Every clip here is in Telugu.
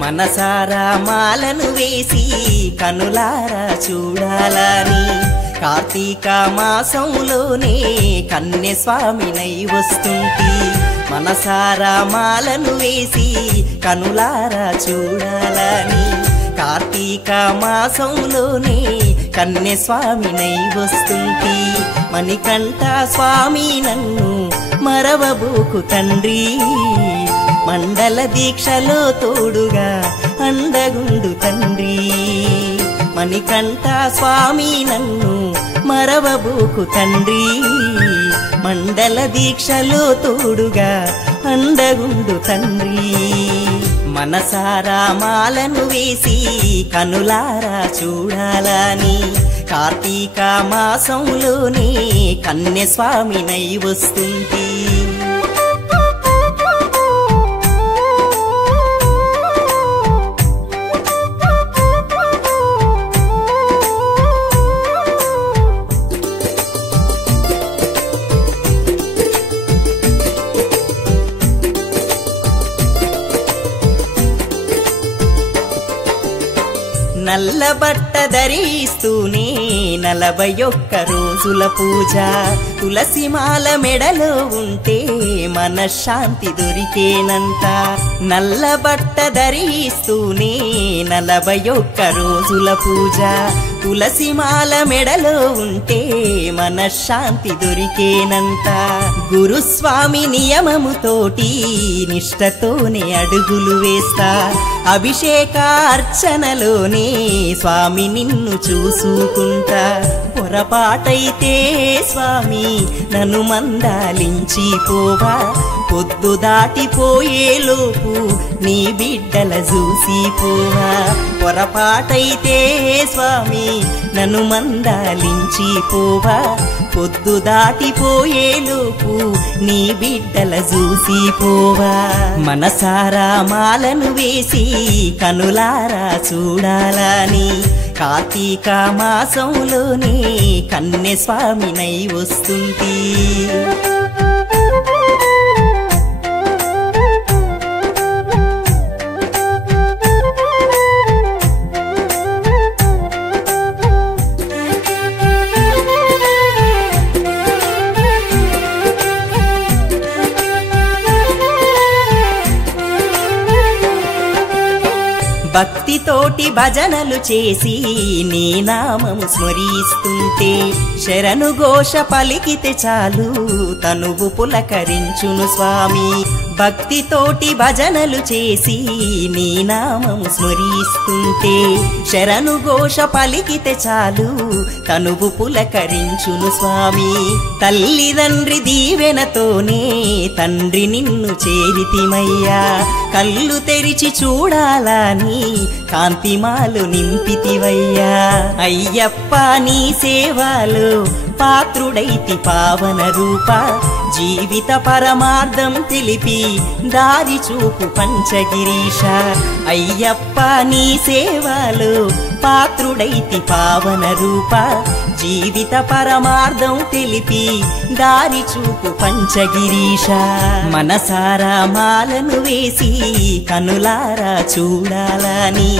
మనసారా మాలను వేసి కనులారా చూడాలని కార్తీక మాసంలోనే కన్య స్వామినై వస్తుంటి మనసారా మాలను వేసి కనులారా చూడాలని కార్తీక మాసంలోనే కన్య స్వామినై వస్తుంటి మణికంఠ స్వామి నన్ను మరవబోకు తండ్రి మండల దీక్షలో తోడుగా అండగుండు తండ్రి మణికంఠ స్వామి నన్ను మరవబోకు తండ్రి మండల దీక్షలో తోడుగా అండగుండు తండ్రి మనసారా మాలను వేసి కనులారా చూడాలని కార్తీక మాసంలోనే కన్య స్వామినై వస్తుంది నల్ల బట్ట ధరిస్తూనే 41 రోజుల పూజ తులసి మాల మెడలో ఉంటే మనశ్శాంతి దొరికేనంత నల్ల బట్ట ధరిస్తూనే 41 రోజుల పూజ తులసి మాల మెడలో ఉంటే మనశ్శాంతి దొరికేనంత గురుస్వామి నియమముతోటి నిష్టతోనే అడుగులు వేస్తా అభిషేక అర్చనలోనే స్వామి నిన్ను చూసుకుంటా పొరపాటైతే స్వామి నన్ను మందాలించి పోవా పొద్దు దాటిపోయేలోపు నీ బిడ్డల చూసి పోవా పొరపాటైతే స్వామి నన్ను మందాలించి పోవా పొద్దు దాటిపోయేలోపు నీ బిడ్డల చూసి పోవా మనసారా మాలను వేసి కనులారా చూడాలని కార్తీక మాసంలోనే కన్య స్వామినై వస్తుంది భక్తితోటి భజనలు చేసి నీ నామము స్మరిస్తుంటే శరణు ఘోష పలికితే చాలు తనువు పులకరించును స్వామి భక్తితోటి భజనలు చేసి నీ నామము స్మరిస్తుంటే శరణు ఘోష పలికితే చాలు తనువు పులకరించును స్వామి తల్లిదండ్రి దీవెనతోనే తండ్రి నిన్ను చేరితిమయ్యా కళ్ళు తెరిచి చూడాలని కాంతిమాలు నింపితివయ్యా అయ్యప్ప నీ సేవలో పాత్రుడైతి పావన రూప జీవిత పరమార్థం తెలిపి దారి చూపు పంచగిరీశ అయ్యప్ప నీ సేవలో పాత్రుడైతి పావన రూప జీవిత పరమార్థం తెలిపి దారి చూపు పంచగిరీశ మనసారా మాలను వేసి కనులారా చూడాలని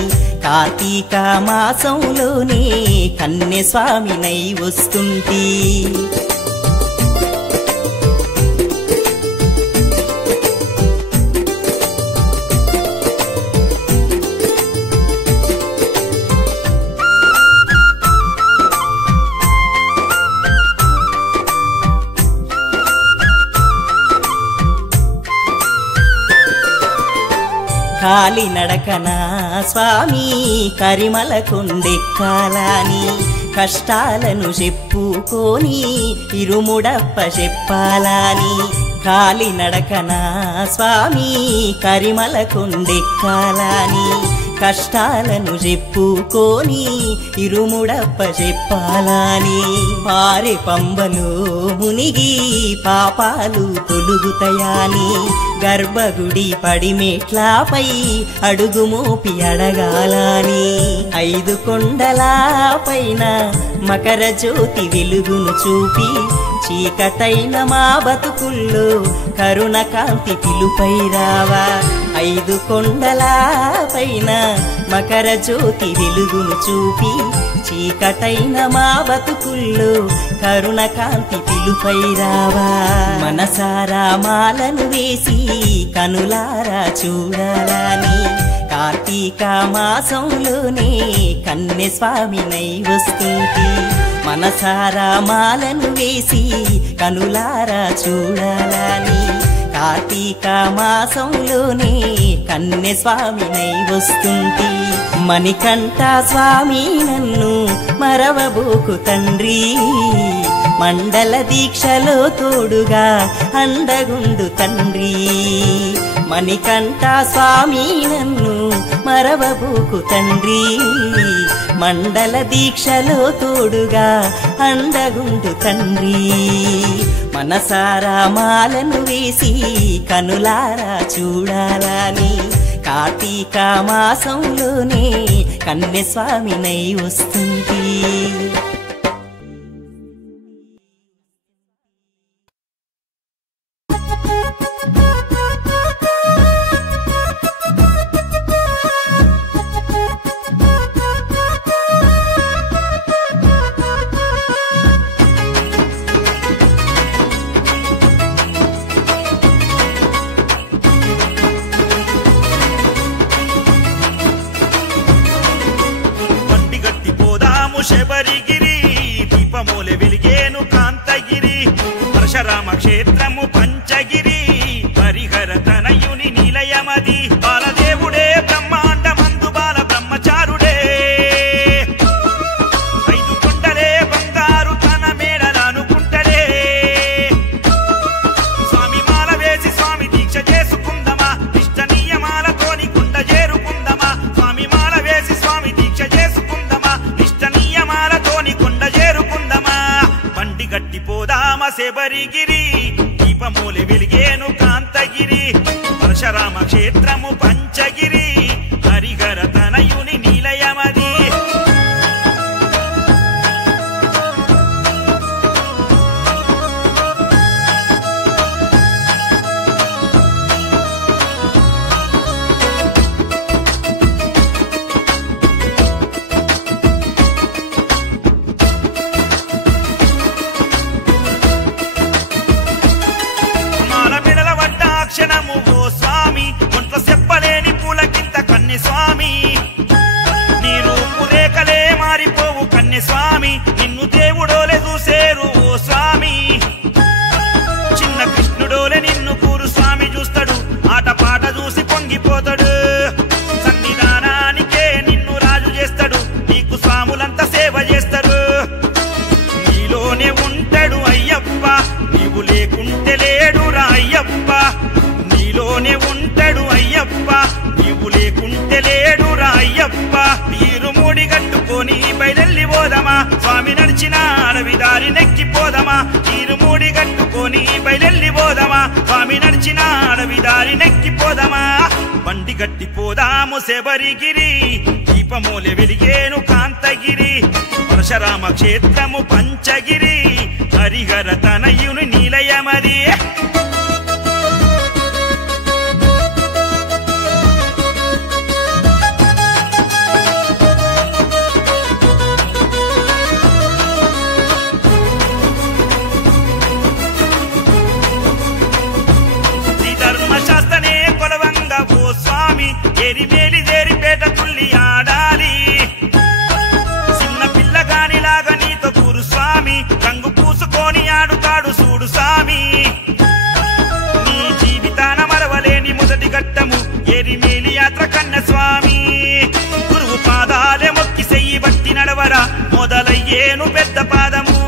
కార్తీక మాసంలోనే కన్య స్వామినై వస్తుంది కాలి నడకనా స్వామి కరిమల కొండెక్కాలని కష్టాలను చెప్పుకొని ఇరుముడప్ప చెప్పాలని కాలి నడకనా స్వామి కరిమల కొండెక్కాలని కష్టాలను చెప్పుకొని ఇరుముడప్ప చెప్పాలని పారె పంబలో మునిగి పాపాలు తొలుగుతాయని గర్భగుడి పడిమెట్లపై అడుగు మోపి అడగాలని 5 కొండల పైన మకర జ్యోతి వెలుగును చూపి చీకటైన మా బతుకుల్లో కరుణ కాంతి పిలుపై రావా 5 కొండల పైన మకర జ్యోతి వెలుగును చూపి చీకటైన మా బతుకుల్లో కరుణ కాంతి పిలుపై రావా మనసారా మాలను వేసి కనులారా చూడాలని కార్తీక మాసంలోనే కన్నె స్వామినై వస్తుంది మనసారా మాలను వేసి కనులారా చూడాలని కార్తీక మాసంలోనే కన్నె స్వామినై వస్తుంది మణికంఠ స్వామి నన్ను మరవబోకు తండ్రి మండల దీక్షలో తోడుగా అండగుండు తండ్రి మణికంఠ స్వామి నన్ను మరవబోకు తండ్రి మండల దీక్షలో తోడుగా అండగుండు తండ్రి మనసారా మాలను వేసి కనులారా చూడాలని కార్తీక మాసంలోనే కన్నె స్వామినై వస్తుంది శబరిగిరి దీపమూలె వెలిగేను కాంతగిరి పరశురామ క్షేత్రము పంచగిరి హరిహర తనయుని నిలయమది బాలదేవుడే బ్రహ్మాండమందు బాల బ్రహ్మచారుడే 5 కొండలే బంగారు తన మేడలనుకుంటలే స్వామి మాల వేసి స్వామి దీక్ష చేసుకుందమా ఇష్ట నియమాలతోని కుండ చేరుకుందమా స్వామి మాల వేసి స్వామి దీక్ష చేసుకుందమా నియమాలతోని కొండ చేరుకుందమా బండి గట్టిపోదామా శబరిగిరి దీపమూలె వెలిగేను కాంతగిరి పరశురామ క్షేత్రము పంచగిరి హరిహర తనయుని నిలయమది క్షణము ఓ స్వామి ఒంట్లో చెప్పలేని పూలకింత కన్నె స్వామి నీ రూపు రేఖలే మారిపోవు కన్నె స్వామి నిన్ను దేవుడోలే చూసేరు ఓ స్వామి చిన్న కృష్ణుడోలే నిన్ను కూరు స్వామి చూస్తాడు ఆట పాట చూసి పొంగిపోతాడు సన్నిధానానికే నిన్ను రాజు చేస్తాడు నీకు స్వాములంతా సేవ చేస్తారు నీలోనే ఉంటాడు అయ్యప్ప నీవు లేకుంటే లేడు రా అయ్యప్ప నీలోనే ఉంటాడు అయ్యప్ప నీవు లేకుంటే లేడు రా అయ్యప్ప ఈరుమూడి కట్టుకొని బయలెల్లి పోదమా స్వామి నడిచిన అడవి దారి నెక్కిపోదమా ఈరుమూడి కట్టుకొని బయలెల్లి పోదమా స్వామి నడిచిన అడవి దారి నెక్కిపోదమా బండి గట్టిపోదాము శబరిగిరి దీపమూలె వెలిగేను కాంతగిరి పరశురామ క్షేత్రము పంచగిరి హరిహర తనయుని నిలయమది ధర్మశాస్త్రనే కొలవంగా ఓ స్వామి ఎరిమేలి దేరిపేట తుల్లి ఆడాలి చిన్న పిల్లగానిలాగా నీతో కూరు స్వామి రంగు పూసుకొని ఆడుతాడు చూడు స్వామి నీ జీవితాన మరవలేని మొదటి ఘట్టము ఎరిమేలి యాత్ర కన్న స్వామి గురువు పాదాలే మొక్కి సెయ్యి బట్టి నడవరా మొదలయ్యేను పెద్ద పాదము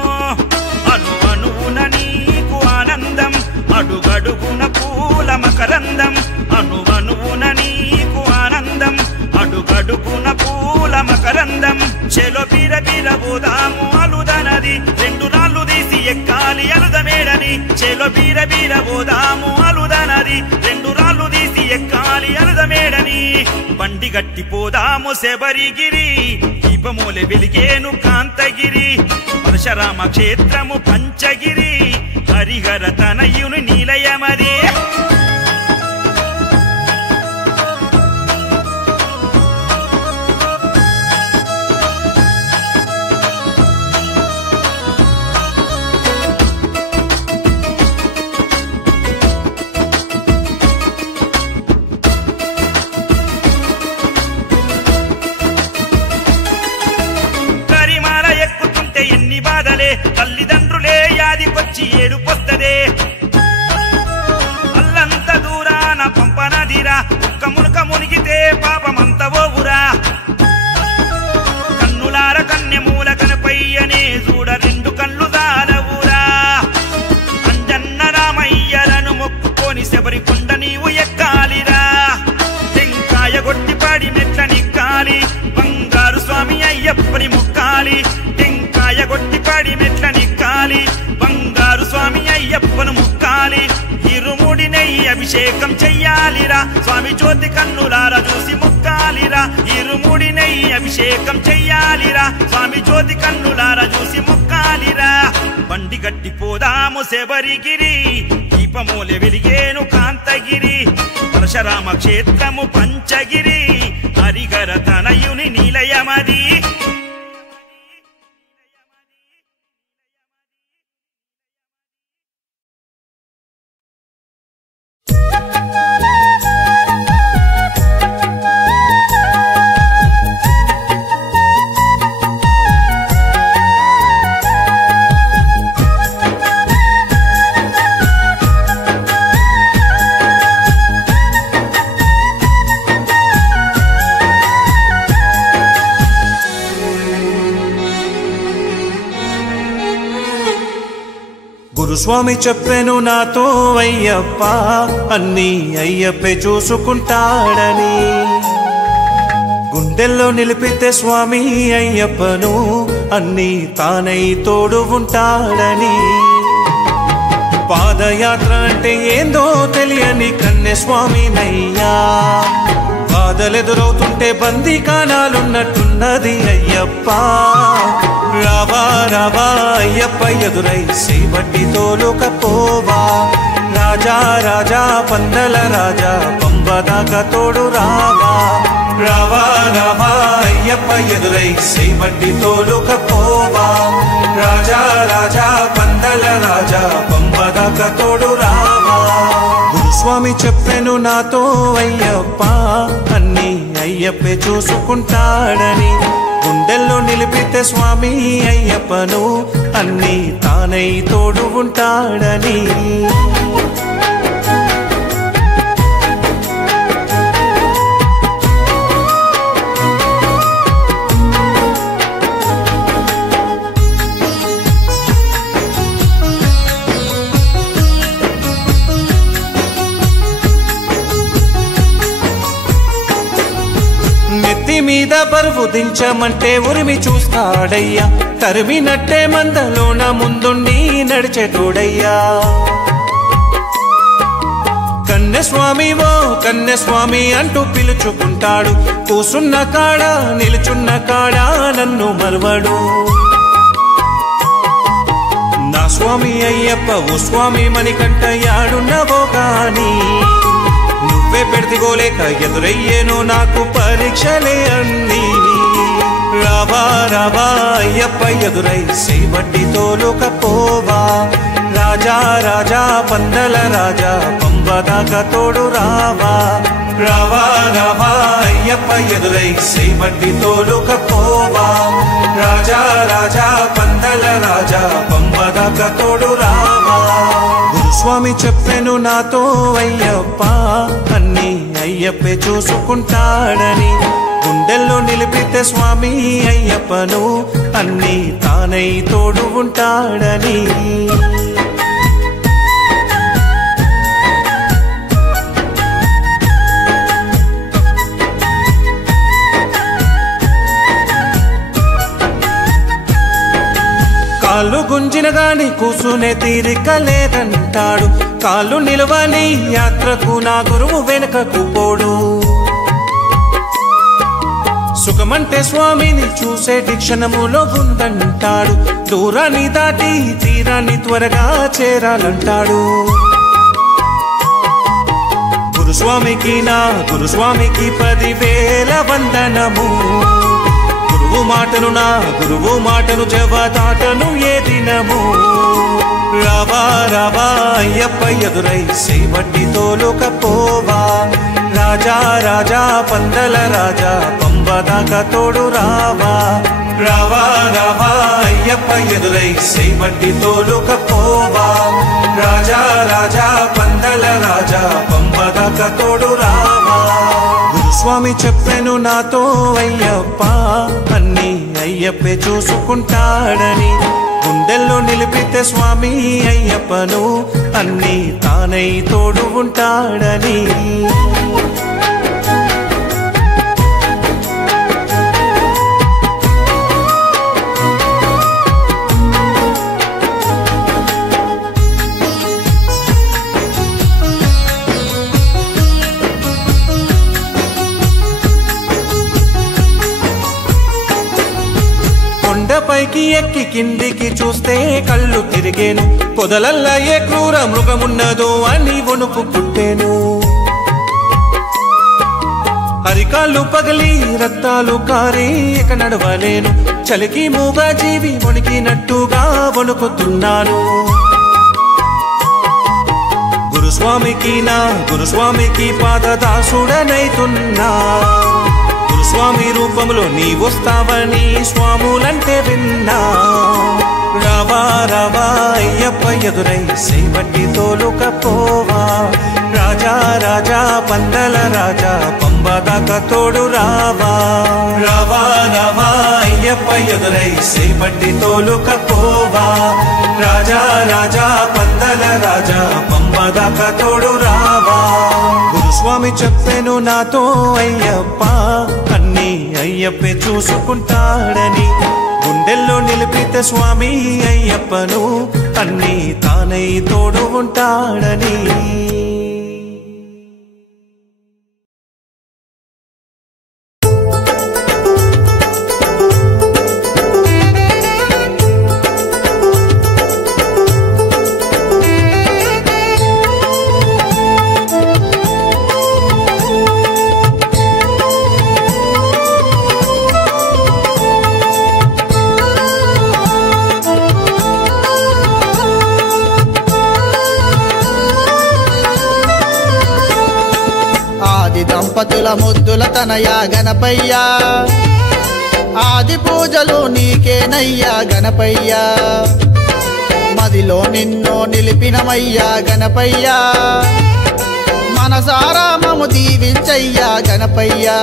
అను అనువున నీకు ఆనందం అడుగడుగున పూల మకరందం అనువనువున నీకు ఆనందం అడుగడుగున పూల మకరందం చెలో బీర బీర పోదాము అలుదనది 2 రాళ్ళు తీసి ఎక్కాలి అలుదమేడని చెలో బీర బీర పోదాము అలుదనది 2 రాళ్ళు తీసి ఎక్కాలి అలుదమేడని బండి గట్టిపోదాము శబరిగిరి దీపమూలె వెలిగేను కాంతగిరి పరశురామ క్షేత్రము పంచగిరి హరిహర తనయుని నిలయమది తల్లిదండ్రులే యాదికొచ్చి ఏడుపొస్తదే అల్లంత దూరాన పంపనదిరా ఒక్క మునుక మునిగితే పాపమంత ఓవురా కన్నులార కన్యమూల కనపయ్యనే చూడ రెండు కళ్ళు దానవురా అంజన్న రామయ్యలను మొక్కుకొని శబరి కొండ నీవు ఎక్కాలిరా టెంకాయ గొట్టి పాడి మెట్ల నిక్కాలి బంగారు స్వామి అయ్యప్పని మొక్కాలి గొట్టి పాడి మెట్ల నిక్కాలి బంగారు స్వామి అయ్యప్పను ముక్కాలి ఇరుముడి నెయ్యి అభిషేకం చెయ్యాలిరా స్వామి జ్యోతి కన్నులారా చూసి ముక్కాలిరా ఇరుముడి నెయ్యి అభిషేకం చెయ్యాలిరా స్వామి జ్యోతి కన్నులారా చూసి ముక్కాలిరా బండి గట్టి పోదాము శబరిగిరి దీపమూలె వెలిగేను కాంతగిరి పరశురామ క్షేత్రము పంచగిరి హరిహర తనయుని నిలయమది గురుస్వామి చెప్పెను నాతో అయ్యప్ప అన్నీ అయ్యప్పే చూసుకుంటాడని గుండెల్లో నిలిపితే స్వామి అయ్యప్పను అన్నీ తానై తోడు ఉంటాడని పాదయాత్ర అంటే ఏందో తెలియని కన్నె స్వామినయ్యా బాధలెదురవుతుంటే బందీ కానాలున్నట్టున్నది అయ్యప్ప రావా రావా అయ్యప్ప ఎదురై శ్రీవడ్డి తోలుకపోవా రాజా రాజా పందల రాజా పంబదాకా తోడు రావా రావా రావా అయ్యప్ప ఎదురై శ్రీవడ్డి తోలుకపోవా రాజా రాజా పందల రాజా పంబదాకా తోడు రావా గురుస్వామి చెప్పెను నాతో అయ్యప్ప అన్నీ అయ్యప్పే చూసుకుంటాడని గుండెల్లో నిలిపితే స్వామి అయ్యప్పను అన్నీ తానై తోడు ఉంటాడని నెత్తి మీద బరువు దించమంటే ఉరిమి చూస్తాడయ్యా తరిమినట్టే మందలోన ముందుండి నడిచేటోడయ్యా కన్నెస్వామి ఓ కన్నెస్వామి అంటూ పిలుచుకుంటాడు కూసున్న కాడ నిలుచున్న కాడ నన్ను మరువడు నా స్వామి అయ్యప్ప ఓ స్వామి మణికంఠ యాడున్నవో గాని నువ్వే పెడిదిగోలేక ఎదురయ్యేను నాకు పరీక్షలే అన్నీ రావా రావా అయ్యప్ప ఎదురై శ్రీవడ్డి తోలుకపోవా రాజా రాజా పందల రాజా పంబదాకా తోడు రావా రావా రావా అయ్యప్ప ఎదురై శ్రీవడ్డి తోలుకపోవా రాజా రాజా పందల రాజా పంబదాకా తోడు రావా గురుస్వామి చెప్పెను నాతో అయ్యప్ప అన్నీ అయ్యప్పే చూసుకుంటాడని గుండెల్లో నిలిపితే స్వామి అయ్యప్పను అన్నీ తానై తోడు ఉంటాడని కాళ్ళు గుంజిన గాని కూసునే తీరిక లేదంటాడు కాళ్ళు నిలవని యాత్రకు నా గురువు వెనకకు పోడు సుఖమంటే స్వామిని చూసేటి క్షణములో ఉందంటాడు. దూరాన్ని దాటి తీరాన్ని త్వరగా చేరాలంటాడు. గురుస్వామికి నా గురుస్వామికి 10,000 వందనము. గురువు మాటను జవదాటను ఏ దినము. రావా రావా అయ్యప్ప ఎదురై సేవట్టి తోలుకపోవా. రాజా రాజా పందల రాజా పంబదాకా తోడు రావా. రావా రావా అయ్యప్ప ఎదురై సేవట్టి తోలుకపోవా. రాజా రాజా పందల రాజా పంబదాకా తోడు రావా. గురుస్వామి చెప్పెను నాతో అయ్యప్ప అన్ని అయ్యప్పే చూసుకుంటాడని. గుండెల్లో నిలిపితే స్వామి అయ్యప్పను అన్ని తానై తోడు ఉంటాడని. కొండపైకి ఎక్కి కిందికి చూస్తే కళ్ళు తిరిగేను. పొదలల్లా ఏ క్రూర మృగమున్నదో అని వణుకు పుట్టేను. అరికాళ్ళు పగిలి రక్తాలు కారి ఇక నడవలేను. చలికి మూగా జీవి వణికినట్టుగా వణుకుతున్నాను. గురుస్వామికి పాదదాసుడనైతున్నా. గురుస్వామి రూపంలో నీ వస్తావని స్వాములంటే విన్నా. రావా రావా అయ్యప్ప ఎదురై సేవట్టి తోలుకపోవా. రాజా రాజా పందల రాజా పంబదాకా తోడు రావా. రావా రావా అయ్యప్ప ఎదురై సేవట్టి తోలుకపోవా. రాజా రాజా పందల రాజా పంబదాకా తోడు రావా. గురుస్వామి చెప్పెను నాతో అయ్యప్ప అన్ని అయ్యప్పే చూసుకుంటాడని. గుండెల్లో నిలిపితే స్వామి అయ్యప్పను అన్ని తానై తోడు ఉంటాడని. దంపతుల ముద్దుల తనయా గణపయ్యా. ఆది పూజలు నీకేనయ్యా గణపయ్యా. మదిలో నిన్ను నిలిపినమయ్యా గణపయ్యా. మనసారా మము దీవించయ్యా గణపయ్యా.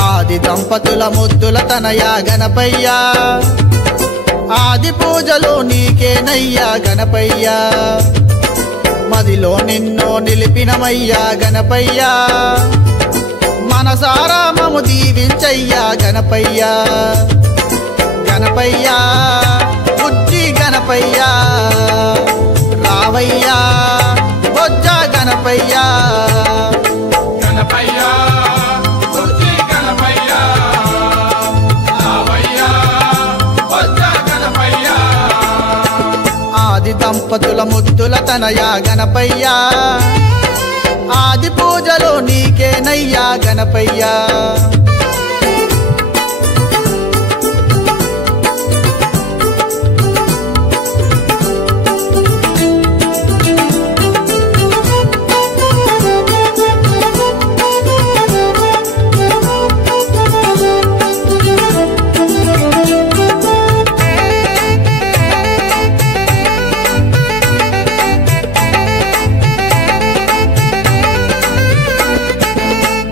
ఆది దంపతుల ముద్దుల తనయా గణపయ్యా. ఆది పూజలు నీకేనయ్యా గణపయ్యా. మదిలో నిన్ను నిలిపినమయ్యా గణపయ్యా. మనసారా మము దీవించయ్యా గణపయ్యా. గణపయ్యా బుజ్జి గణపయ్యా. రావయ్యా బొజ్జ గణపయ్యా. గణపయ్యా బుజ్జి గణపయ్యా. రావయ్యా బొజ్జ గణపయ్యా. ఆది దంపతుల ముద్దుల తనయా గణపయ్యా. ఆది పూజలు నీకేనయ్యా గణపయ్యా.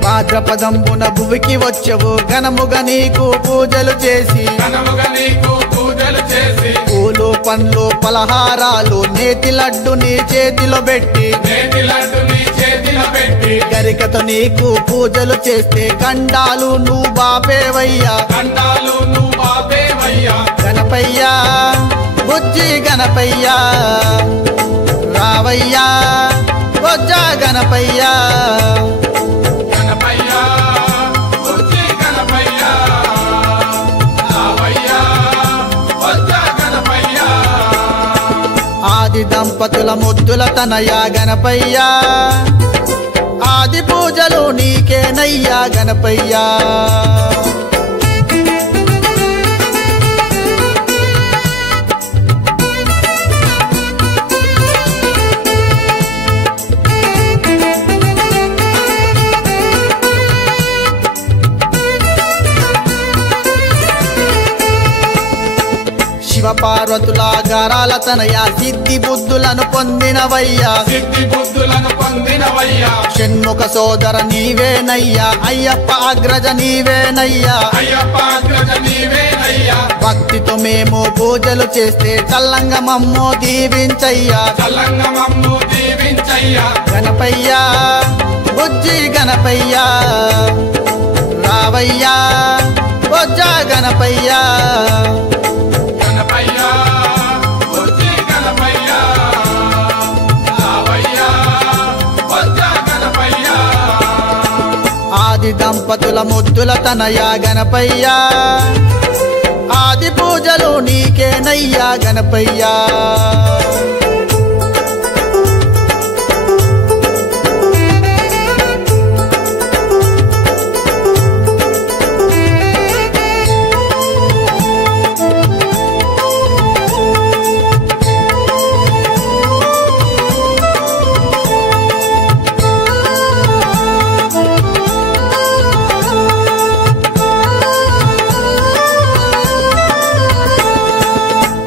భాద్రపదంబున భువికి వచ్చవు ఘనముగా నీకు పూజలు చేసి. పూలు పండ్లు పలహారాలు నేతి లడ్డు నీ చేతిలో పెట్టి. గరికతో నీకు పూజలు చేస్తే గండాలు నువ్వు బాపేవయ్యా. గణపయ్యా బుజ్జి గణపయ్యా. రావయ్యా బొజ్జ గణపయ్యా. గణపయ్యా బుజ్జి గణపయ్యా. దంపతుల ముద్దుల తనయా గణపయ్యా ఆది పూజలు నీకేనయ్యా గణపయ్యా శివ పార్వతుల గారాల తనయా సిద్ధి బుద్ధులను పొందినవయ్యా సిద్ధి బుద్ధులను పొందినవయ్యా షణ్ముఖ సోదర నీవేనయ్యా అయ్యప్ప అగ్రజ నీవేనయ్యా అయ్యప్ప అగ్రజ నీవేనయ్యా భక్తితో మేము పూజలు చేస్తే చల్లంగా మమ్ము దీవించయ్యా చల్లంగా మమ్ము దీవించయ్యా గణపయ్యా బుజ్జి గణపయ్యా రావయ్యా బొజ్జా గణపయ్యా గణపయ్యా బుజ్జి గణపయ్యా రావయ్యా బొజ్జ గణపయ్యా ఆది దంపతుల ముద్దుల తనయా గణపయ్యా ఆది పూజలు నీకేనయ్యా గణపయ్యా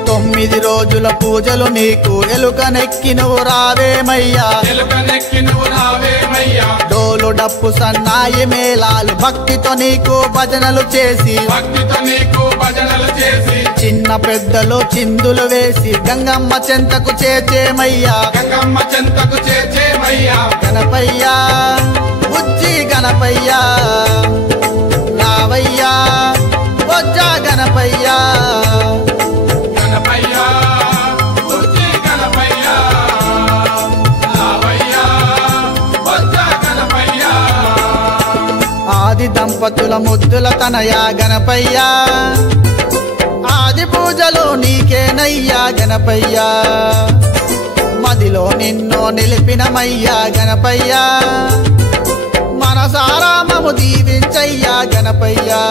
తొమ్మిది రోజుల పూజలు నీకు ఎలుకనెక్కి నువ్వు రావేమయ్యా ఎలుకనెక్కి నువ్వు రావేమయ్యా డోలు డప్పు సన్నాయి మేళాలు భక్తితో నీకు భజనలు చేసి భక్తితో నీకు భజనలు చేసి చిన్న పెద్దలు చిందులు వేసి గంగమ్మ చెంతకు చేర్చేమయ్యా గంగమ్మ చెంతకు చేర్చేమయ్యా గణపయ్యా బుజ్జి గణపయ్యా రావయ్యా బొజ్జా గణపయ్యా గణపయ్యా బుజ్జి గణపయ్యా రావయ్యా బొజ్జ గణపయ్యా ఆది దంపతుల ముద్దుల తనయా గణపయ్యా ఆది పూజలు నీకేనయ్యా గణపయ్యా మదిలో నిన్నో నిలిపినమయ్యా గణపయ్యా మనసారా మము దీవించయ్యా గణపయ్యా